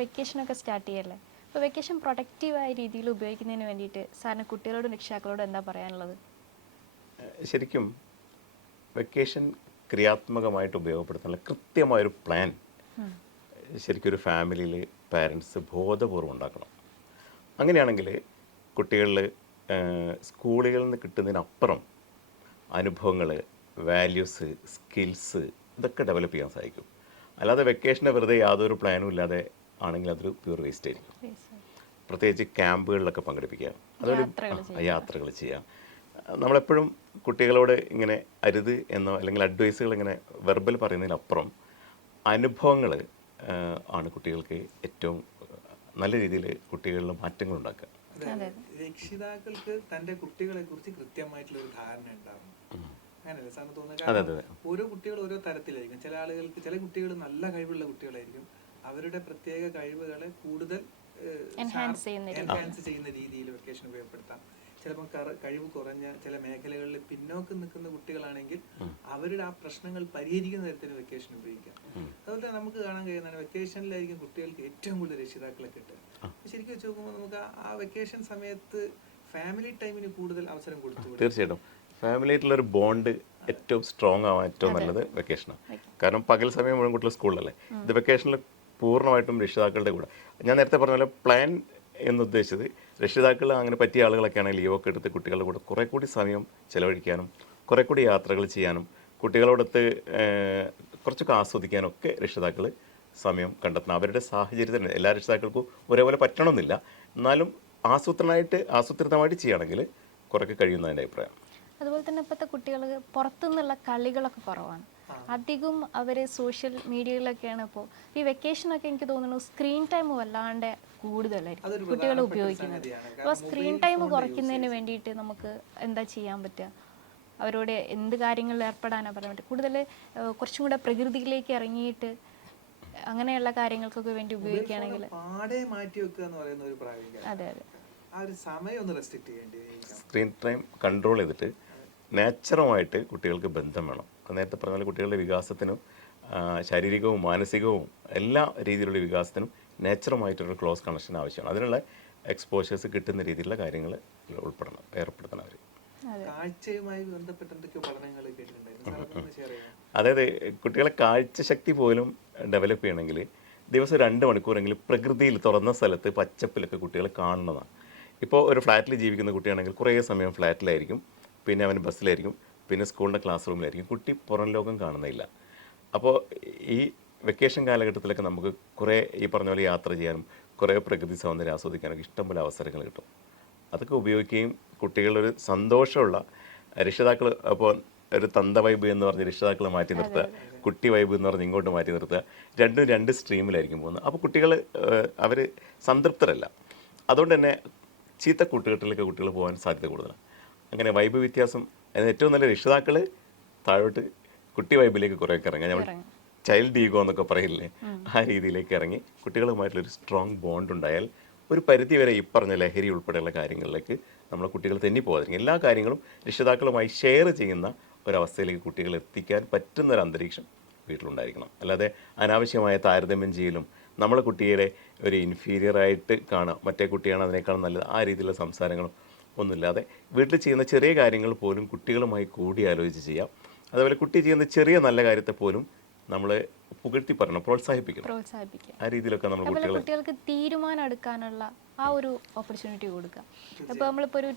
വെക്കേഷനൊക്കെ സ്റ്റാർട്ട് ചെയ്യല്ലേ? അപ്പോൾ വെക്കേഷൻ പ്രൊഡക്റ്റീവായ രീതിയിൽ ഉപയോഗിക്കുന്നതിന് വേണ്ടിയിട്ട് സാറിന് കുട്ടികളോടും രക്ഷിതാക്കളോടും എന്താ പറയാനുള്ളത്? ശരിക്കും വെക്കേഷൻ ക്രിയാത്മകമായിട്ട് ഉപയോഗപ്പെടുത്താനുള്ള കൃത്യമായൊരു പ്ലാൻ ശരിക്കും ഒരു ഫാമിലിയിൽ പാരൻസ് ബോധപൂർവം ഉണ്ടാക്കണം. അങ്ങനെയാണെങ്കിൽ കുട്ടികളിൽ സ്കൂളുകളിൽ നിന്ന് കിട്ടുന്നതിനപ്പുറം അനുഭവങ്ങൾ വാല്യൂസ് സ്കിൽസ് ഇതൊക്കെ ഡെവലപ്പ് ചെയ്യാൻ സഹായിക്കും അല്ലാതെ വെക്കേഷന് വെറുതെ യാതൊരു പ്ലാനും ഇല്ലാതെ ആണെങ്കിൽ അതൊരു പ്യൂർ വേസ്റ്റ് ആയിരിക്കും. പ്രത്യേകിച്ച് ക്യാമ്പുകളിലൊക്കെ പങ്കെടുപ്പിക്കുക. അതൊരു യാത്രകൾ ചെയ്യാം. നമ്മളെപ്പോഴും കുട്ടികളോട് ഇങ്ങനെ അരുത് എന്നോ അല്ലെങ്കിൽ അഡ്വൈസുകൾ ഇങ്ങനെ വെർബൽ പറയുന്നതിനപ്പുറം അനുഭവങ്ങൾ ആണ് കുട്ടികൾക്ക് ഏറ്റവും നല്ല രീതിയിൽ കുട്ടികളിൽ മാറ്റങ്ങൾ ഉണ്ടാക്കുക. അതെ രക്ഷിതാക്കൾക്ക് തന്റെ കുട്ടികളെ കുറിച്ച് കൃത്യമായിട്ടുള്ള ഒരു ധാരണ ഉണ്ടാവും അങ്ങനല്ലേ സാറിന് തോന്നുന്നത്. ഓരോ കുട്ടികൾ ഓരോ തരത്തിലായിരിക്കും. ചില ആളുകൾക്ക് ചില കുട്ടികൾ നല്ല കഴിവുള്ള കുട്ടികളായിരിക്കും. അവരുടെ പ്രത്യേക കഴിവുകളെ കൂടുതൽ ചെയ്യുന്ന എൻഹാൻസ് ചെയ്യുന്ന രീതിയിൽ വെക്കേഷൻ ഉപയോഗപ്പെടുത്താം. ചിലപ്പോൾ കഴിവ് കുറഞ്ഞ ചില മേഖലകളിൽ പിന്നോക്കം നിൽക്കുന്ന കുട്ടികളാണെങ്കിൽ അവരുടെ ആ പ്രശ്നങ്ങൾ പരിഹരിക്കുന്ന തരത്തിൽ വെക്കേഷൻ ഉപയോഗിക്കാം. അതുപോലെ തന്നെ നമുക്ക് കാണാൻ കഴിയുന്നതാണ് വെക്കേഷനിലായിരിക്കും കുട്ടികൾക്ക് ഏറ്റവും കൂടുതൽ രക്ഷിതാക്കളെ കിട്ടുക. ശരിക്കും വെച്ച് നോക്കുമ്പോൾ നമുക്ക് ആ- ആ വെക്കേഷൻ സമയത്ത് ഫാമിലി ടൈമിന് കൂടുതൽ അവസരം കൊടുത്തു തീർച്ചയായിട്ടും. ഫാമിലിയായിട്ടുള്ള ഒരു ബോണ്ട് ഏറ്റവും സ്ട്രോങ് ആവാൻ ഏറ്റവും നല്ലത് വെക്കേഷനാണ് കാരണം പകൽ സമയം മുഴുവൻ കുട്ടികൾ സ്കൂളിലല്ലേ ഇത് വെക്കേഷനിൽ പൂർണമായിട്ടും രക്ഷിതാക്കളുടെ കൂടെ. ഞാൻ നേരത്തെ പറഞ്ഞ പോലെ പ്ലാൻ എന്നുദ്ദേശിച്ചത് രക്ഷിതാക്കൾ അങ്ങനെ പറ്റിയ ആളുകളൊക്കെ ആണെങ്കിൽ ലീവൊക്കെ എടുത്ത് കുട്ടികളുടെ കൂടെ കുറേ കൂടി സമയം ചിലവഴിക്കാനും കുറേ കൂടി യാത്രകൾ ചെയ്യാനും കുട്ടികളോടൊത്ത് കുറച്ച് കുറച്ചൊക്കെ ആസ്വദിക്കാനും ഒക്കെ രക്ഷിതാക്കൾ സമയം കണ്ടെത്തണം. അവരുടെ സാഹചര്യത്തിന് എല്ലാ രക്ഷിതാക്കൾക്കും ഒരേപോലെ പറ്റണമെന്നില്ല. എന്നാലും ആസൂത്രണമായിട്ട് ആസൂത്രിതമായിട്ട് ചെയ്യുകയാണെങ്കിൽ കുറേയൊക്കെ കഴിയുന്നതിന്റെ അഭിപ്രായം. അതുപോലെ തന്നെ ഇപ്പോഴത്തെ കുട്ടികൾ പുറത്തുനിന്നുള്ള കളികളൊക്കെ കുറവാണ്. അധികം അവർ സോഷ്യൽ മീഡിയയിലൊക്കെയാണ് ഇപ്പോൾ ഈ വെക്കേഷനൊക്കെ എനിക്ക് തോന്നുന്നു സ്ക്രീൻ ടൈം വല്ലാണ്ട് കൂടുതലായിരിക്കും കുട്ടികൾ ഉപയോഗിക്കുന്നത്. അപ്പോൾ സ്ക്രീൻ ടൈം കുറയ്ക്കുന്നതിന് വേണ്ടിയിട്ട് നമുക്ക് എന്താ ചെയ്യാൻ പറ്റുക? അവരോട് എന്ത് കാര്യങ്ങളിൽ ഏർപ്പെടാനാണ് പറയാൻ പറ്റുക? കൂടുതൽ കുറച്ചും കൂടെ പ്രകൃതിയിലേക്ക് ഇറങ്ങിയിട്ട് അങ്ങനെയുള്ള കാര്യങ്ങൾക്കൊക്കെ വേണ്ടി ഉപയോഗിക്കുകയാണെങ്കിൽ പാടെ മാറ്റി വെക്കുക എന്ന് പറയുന്ന ഒരു പ്രായോഗിക അതെ അതെ. സ്ക്രീൻ ടൈം കൺട്രോൾ ചെയ്തിട്ട് നാച്ചുറമായിട്ട് കുട്ടികൾക്ക് ബന്ധം വേണം. നേരത്തെ പറഞ്ഞ പോലെ കുട്ടികളുടെ വികാസത്തിനും ശാരീരികവും മാനസികവും എല്ലാ രീതിയിലുള്ള വികാസത്തിനും നേച്ചറുമായിട്ടൊരു ക്ലോസ് കണക്ഷൻ ആവശ്യമാണ്. അതിനുള്ള എക്സ്പോഷേഴ്സ് കിട്ടുന്ന രീതിയിലുള്ള കാര്യങ്ങൾ ഉൾപ്പെടണം ഏർപ്പെടുത്തണം അവർ അതായത് കുട്ടികളെ കാഴ്ചശക്തി പോലും ഡെവലപ്പ് ചെയ്യണമെങ്കിൽ ദിവസം രണ്ട് മണിക്കൂറെങ്കിലും പ്രകൃതിയിൽ തുറന്ന സ്ഥലത്ത് പച്ചപ്പിലൊക്കെ കുട്ടികൾ കാണുന്നതാണ് ഇപ്പോൾ ഒരു ഫ്ലാറ്റിൽ ജീവിക്കുന്ന കുട്ടിയാണെങ്കിൽ കുറേ സമയം ഫ്ലാറ്റിലായിരിക്കും പിന്നെ അവൻ ബസ്സിലായിരിക്കും പിന്നെ സ്കൂളിന്റെ ക്ലാസ് റൂമിലായിരിക്കും. കുട്ടി പുറം ലോകം കാണുന്നില്ല. അപ്പോൾ ഈ വെക്കേഷൻ കാലഘട്ടത്തിലൊക്കെ നമുക്ക് കുറേ ഈ പറഞ്ഞ പോലെ യാത്ര ചെയ്യാനും കുറേ പ്രകൃതി സൗന്ദര്യം ആസ്വദിക്കാനൊക്കെ ഇഷ്ടംപോലെ അവസരങ്ങൾ കിട്ടും. അതൊക്കെ ഉപയോഗിക്കുകയും കുട്ടികളൊരു സന്തോഷമുള്ള രക്ഷിതാക്കൾ അപ്പോൾ ഒരു തന്ത വൈബ് എന്ന് പറഞ്ഞ് രക്ഷിതാക്കളെ മാറ്റി നിർത്തുക കുട്ടി വൈബ് എന്ന് പറഞ്ഞ് ഇങ്ങോട്ട് മാറ്റി നിർത്തുക രണ്ടും രണ്ട് സ്ട്രീമിലായിരിക്കും പോകുന്നത്. അപ്പോൾ കുട്ടികൾ അവർ സംതൃപ്തരല്ല. അതുകൊണ്ട് തന്നെ ചീത്ത കൂട്ടുകെട്ടിലേക്ക് കുട്ടികൾ പോകാൻ സാധ്യത കൂടുതലാണ്. അങ്ങനെ വൈബ് വ്യത്യാസം അതിന് ഏറ്റവും നല്ല രക്ഷിതാക്കൾ താഴോട്ട് കുട്ടി വൈബിലേക്ക് കുറേയൊക്കെ ഇറങ്ങുക നമ്മൾ ചൈൽഡ് ഈഗോ എന്നൊക്കെ പറയില്ലേ? ആ രീതിയിലേക്ക് ഇറങ്ങി. കുട്ടികളുമായിട്ടുള്ളൊരു സ്ട്രോങ് ബോണ്ട് ഉണ്ടായാൽ ഒരു പരിധി വരെ ഈ പറഞ്ഞ ലഹരി ഉൾപ്പെടെയുള്ള കാര്യങ്ങളിലേക്ക് നമ്മളെ കുട്ടികൾ തെന്നി പോകാതിരിക്കും എല്ലാ കാര്യങ്ങളും രക്ഷിതാക്കളുമായി ഷെയർ ചെയ്യുന്ന ഒരവസ്ഥയിലേക്ക് കുട്ടികൾ എത്തിക്കാൻ പറ്റുന്ന ഒരു അന്തരീക്ഷം വീട്ടിലുണ്ടായിരിക്കണം. അല്ലാതെ അനാവശ്യമായ താരതമ്യം ചെയ്യലും നമ്മളെ കുട്ടിയുടെ ഒരു ഇൻഫീരിയറായിട്ട് കാണാം മറ്റേ കുട്ടിയാണ് അതിനേക്കാൾ നല്ലത് ആ രീതിയിലുള്ള സംസാരങ്ങളും ഒന്നുമില്ലാതെ വീട്ടിൽ ചെയ്യുന്ന ചെറിയ കാര്യങ്ങൾ പോലും കുട്ടികളുമായി കൂടി ആലോചിച്ച് ചെയ്യാം. അതുപോലെ കുട്ടി ചെയ്യുന്ന ചെറിയ നല്ല കാര്യത്തെ പോലും നമ്മൾ പുകഴ്ത്തി പറയണം പ്രോത്സാഹിപ്പിക്കണം. പ്രോത്സാഹിപ്പിക്കുക. ആ രീതിയിലൊക്കെ നമ്മൾ അതുപോലെ കുട്ടികൾക്ക് തീരുമാനം എടുക്കാനുള്ള ആ ഒരു ഓപ്പർച്യൂണിറ്റി കൊടുക്കുക. ഇപ്പോൾ നമ്മളിപ്പോൾ ഒരു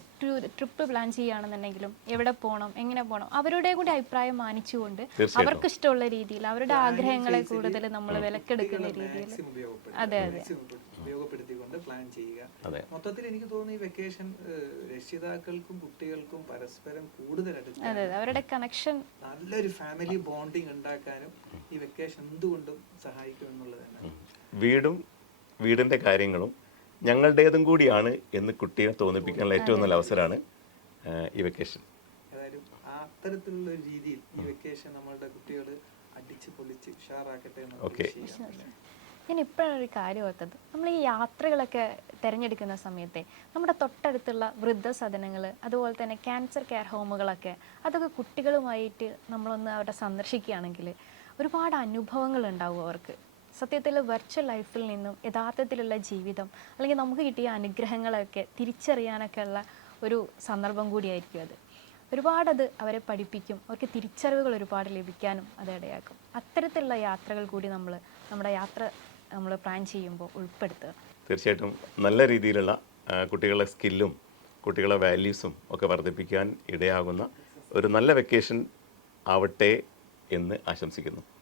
ട്രിപ്പ് പ്ലാൻ ചെയ്യുകയാണെന്നുണ്ടെങ്കിലും എവിടെ പോകണം എങ്ങനെ പോകണം അവരുടെ കൂടി അഭിപ്രായം മാനിച്ചുകൊണ്ട് അവർക്ക് ഇഷ്ടമുള്ള രീതിയിൽ അവരുടെ ആഗ്രഹങ്ങളെ കൂടുതൽ നമ്മൾ വിലക്കെടുക്കുന്ന രീതിയിൽ. അതെ, അതെ. ഉപയോഗപ്പെടുത്തിക്കൊണ്ട് പ്ലാൻ ചെയ്യുക. അതെ. മൊത്തത്തിൽ എനിക്ക് തോന്നുന്നു ഈ വെക്കേഷൻ രക്ഷിതാക്കൾക്കും കുട്ടികൾക്കും പരസ്പരം കൂടുതൽ അവരുടെ കണക്ഷൻ നല്ലൊരു ഫാമിലി ബോണ്ടിങ് ഉണ്ടാക്കാനും ഈ വെക്കേഷൻ എന്തുകൊണ്ടും സഹായിക്കും എന്നുള്ളത് തന്നെ. വീടും വീടിന്റെ കാര്യങ്ങളും ഞങ്ങളുടേതും കൂടിയാണ് എന്ന് കുട്ടിയെ തോന്നിപ്പിക്കാനുള്ള ഏറ്റവും നല്ല അവസരമാണ് ഈ വെക്കേഷൻ ഏതായാലും ആ അത്തരത്തിലുള്ള ഒരു രീതിയിൽ ഈ വെക്കേഷൻ നമ്മളുടെ കുട്ടികൾ അടിച്ച് പൊളിച്ച് ഉഷാറാക്കട്ടെ എന്ന് ഞാൻ ഇപ്പോഴാണ് ഇപ്പോഴൊരു കാര്യം ഓർത്തത്. നമ്മൾ ഈ യാത്രകളൊക്കെ തിരഞ്ഞെടുക്കുന്ന സമയത്തെ നമ്മുടെ തൊട്ടടുത്തുള്ള വൃദ്ധസദനങ്ങൾ അതുപോലെ തന്നെ ക്യാൻസർ കെയർ ഹോമുകളൊക്കെ അതൊക്കെ കുട്ടികളുമായിട്ട് നമ്മളൊന്ന് അവിടെ സന്ദർശിക്കുകയാണെങ്കിൽ ഒരുപാട് അനുഭവങ്ങൾ ഉണ്ടാവും അവർക്ക്. സത്യത്തിൽ വെർച്വൽ ലൈഫിൽ നിന്നും യഥാർത്ഥത്തിലുള്ള ജീവിതം അല്ലെങ്കിൽ നമുക്ക് കിട്ടിയ അനുഗ്രഹങ്ങളൊക്കെ തിരിച്ചറിയാനൊക്കെ ഉള്ള ഒരു സന്ദർഭം കൂടിയായിരിക്കും അത്. ഒരുപാടത് അവരെ പഠിപ്പിക്കും അവർക്ക് തിരിച്ചറിവുകൾ ഒരുപാട് ലഭിക്കാനും അത് ഇടയാക്കും. അത്തരത്തിലുള്ള യാത്രകൾ കൂടി നമ്മൾ നമ്മുടെ യാത്ര നമ്മൾ പ്ലാൻ ചെയ്യുമ്പോൾ ഉൾപ്പെടുത്തുക. തീർച്ചയായിട്ടും നല്ല രീതിയിലുള്ള കുട്ടികളുടെ സ്കില്ലും കുട്ടികളുടെ വാല്യൂസും ഒക്കെ വർദ്ധിപ്പിക്കാൻ ഇടയാകുന്ന ഒരു നല്ല വെക്കേഷൻ ആവട്ടെ എന്ന് ആശംസിക്കുന്നു.